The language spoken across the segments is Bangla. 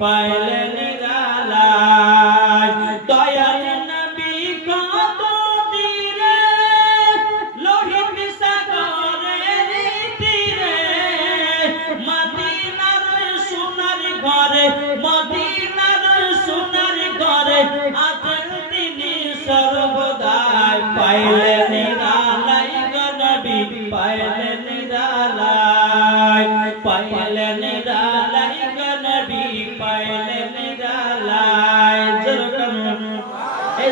পাইলে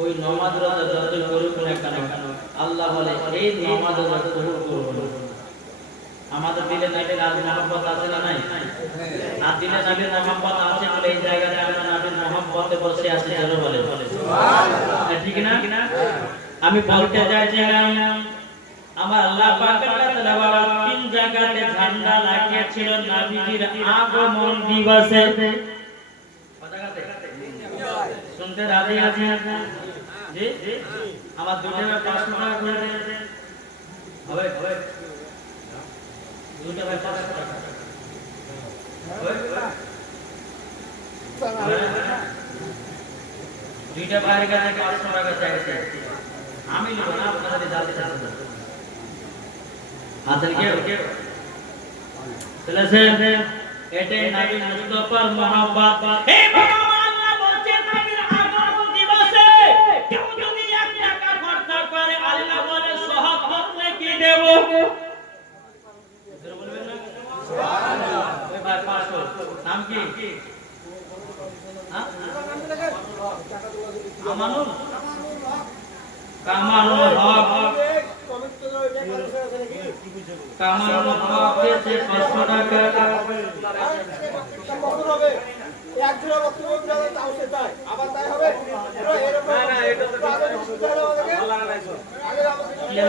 ওই নামাজ রোজা যত করুক না কেন আল্লাহ বলে এই নামাজ রোজা কবুল করব আমাদের দিলে নবীর আজ মহব্বত আছে না নাই? আর দিলে নবীর মহব্বত আছে বলে এই জায়গাতে আমরা নবীর মহব্বতে বসে আছি যেন বলে। ঠিক না? আমি বলতে চাইছিলাম আমার আল্লাহ পাক তিন জায়গাতে ঝান্ডা লাগিয়েছিল নবীজির আগমন দিবসে। শুনতে রাজি আছি জি আমার দুটো ভাই পাঁচশো টাকা করে দেন হবে হবে দুটো ভাই পাঁচশো টাকা হবে? হবে? দুইটা ভাইয়ের কাছে পাঁচশো টাকা চাইছে আমি নেব না আপনাদের জানতে চাচ্ছি না হাতের কেউ কেউ চলেছে এটাই নবী মুস্তাফার মহব্বত এই বাবা আল্লাহ বলছে নবীর আগমন দিবসে কেউ যদি এক টাকা খরচ করে আল্লাহ বলে সহব করলে কি দেব বলবেন না ওই ভাই পাঁচশো নাম কি হ্যাঁ? কামালুল হক। কামালুল হক দিয়েছে পাঁচশো টাকা। এই,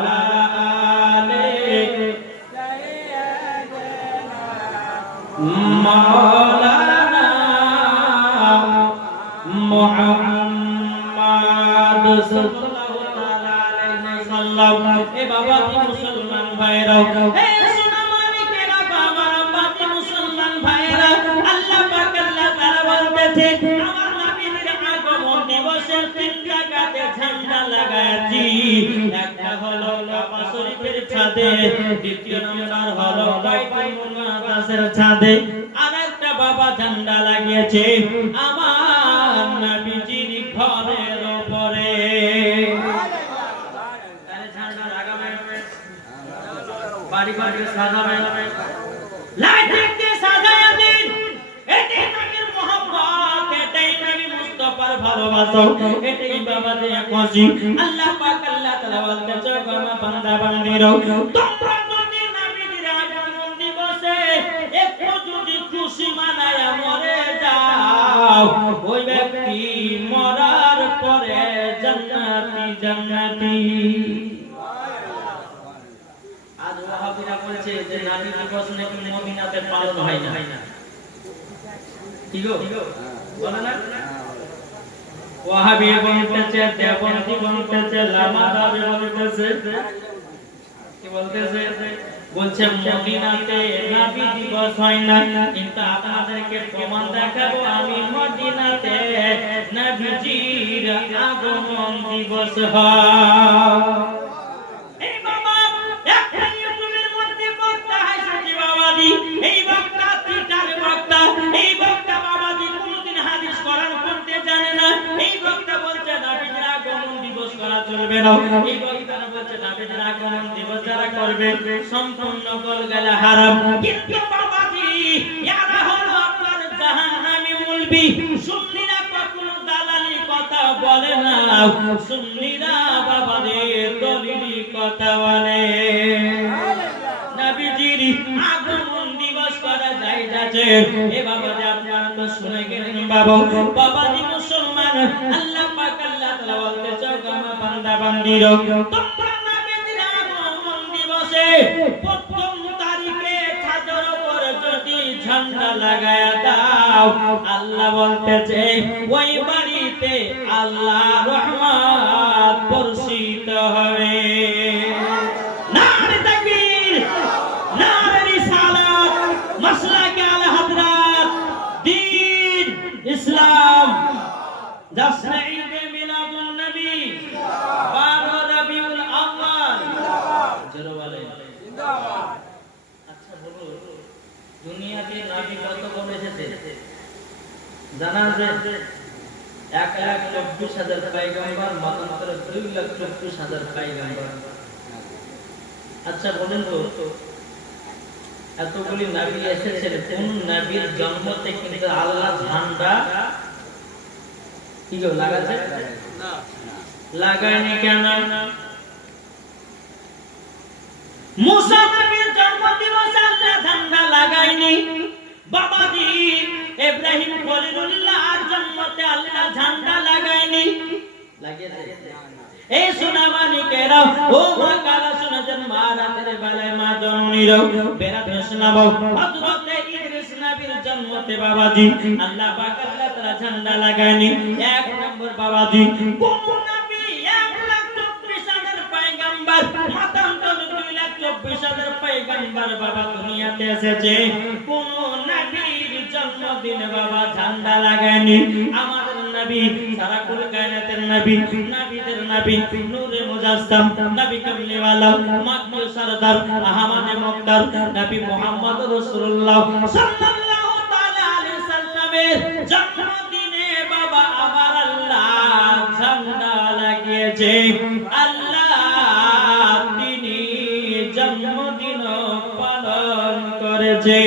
মুহাম্মদ ঝান্ডা লাগাচ্ছি একটা দ্বিতীয় নম্বর হলো ছাদে আর একটা বাবা ঝান্ডা লাগিয়েছে আমার বাড়ি বাড়ি সাজাবে। লাইটিং দিয়ে সাজায় দিন। এটাই নবীর মোহাম্মদ এটাই নবী মুস্তাফার ভালো ভালোবাসো। এটাই বাবা দিয়ে খুশি আল্লাহ পাক আল্লাহ তাআলা বলতেছে গমা বান্দা বান্দিরো বলছে যে নারী দিবস নাকি মদিনাতে পালন হয় না। কি গো? বলে না। ওয়াহাবি বলতেছে দেবন্তি বলতেছে লামাদাবি বলতেছে। কি বলতেছে? বলছে মদিনাতে নবী দিবস হয় না। কিন্তু আপনাদেরকে প্রমাণ দেখাবো আমি মদিনাতে নবীজির আগমন দিবস হয়। করা চলবে না। এই বক্তা বলছে নবীর আগমন, দিবস যারা করবে, সম্পূর্ণ কলগালা হারাম। কিন্তু বাবাজি ইয়ারা হলো আপনার জাহান্নামী মুলবি। সুন্নিরা কখনো দালালি কথা বলে না। সুন্নিরা বাবাদের দলিলি কথা বলে। নবীজির আগমন, দিবস করা যায় যাচ্ছে। এ বাবা যে আপনারা শুনে গেলেন বাবা। বাবাজি মুসলমান, আল্লাহ পাক আল্লাহ প্রথম তারিখে ছাদের উপর যদি ঝান্ডা লাগায়া দাও আল্লাহ বলতেছে, ওই বাড়িতে আল্লাহ রহমত বর্ষিত হবে নারে তাকবীর নারে রিসালাত মাসলাকে আল হযরত দ্বীন ইসলাম জাসনা ঈদে মিলাদুন নবী 12 রবিউল আউয়াল জোরে বলেন আচ্ছা বলো দুনিয়াতে নবী কত কম এসেছে জানা আছে এক লাখ চব্বিশ হাজার পাইগাম্বার মতান্তরে দুই লাখ চব্বিশ হাজার পাইগাম্বার আচ্ছা বলেন তো, এতগুলি নাবি এসেছেন কোন নাবির জন্মতে কিন্তু আল্লাহ ঝান্ডা কি গো, লাগাছে? লাগায়নি কেন? মুসা নবীর জন্মদিবসে আল্লাহ ঝান্ডা লাগায়নি। বাবাজি ইব্রাহিম খলিলুল্লাহ জন্মতে আল্লাহ ঝান্ডা লাগায়নি। এই সোনামানিকেরা ও মা কালা শুনেছেন মা রাতের বেলায় মা জননীর বেরাত শোনাবো হযরতে ইদ্রিস নবীর জন্মতে বাবাজি আল্লাহ পাক আল্লাহ তাআলা ঝান্ডা লাগায়নি। এক নম্বর বাবাজি কোন নবী এক লাখ চব্বিশ হাজার পয়গম্বর মতান্তর দুই লাখ চব্বিশ হাজার পয়গম্বর বাবা দুনিয়াতে এসেছে। জন্মদিনে বাবা ঝান্ডা লাগায়নি। আমাদের নবী, সারা কুল নবী, নবীদের নবী, নূরে মুজাসসাম, নবী কামলিওয়ালা মাকবু সরদার, আহমদ মুক্তার, নবী মুহাম্মদ রাসূলুল্লাহ সাল্লাল্লাহু তাআলা আলাইহি সাল্লামের জন্মদিনে বাবা আমার আল্লাহ ঝান্ডা লাগিয়েছে। আল্লাহ তিনি জন্মদিন পালন করেছে।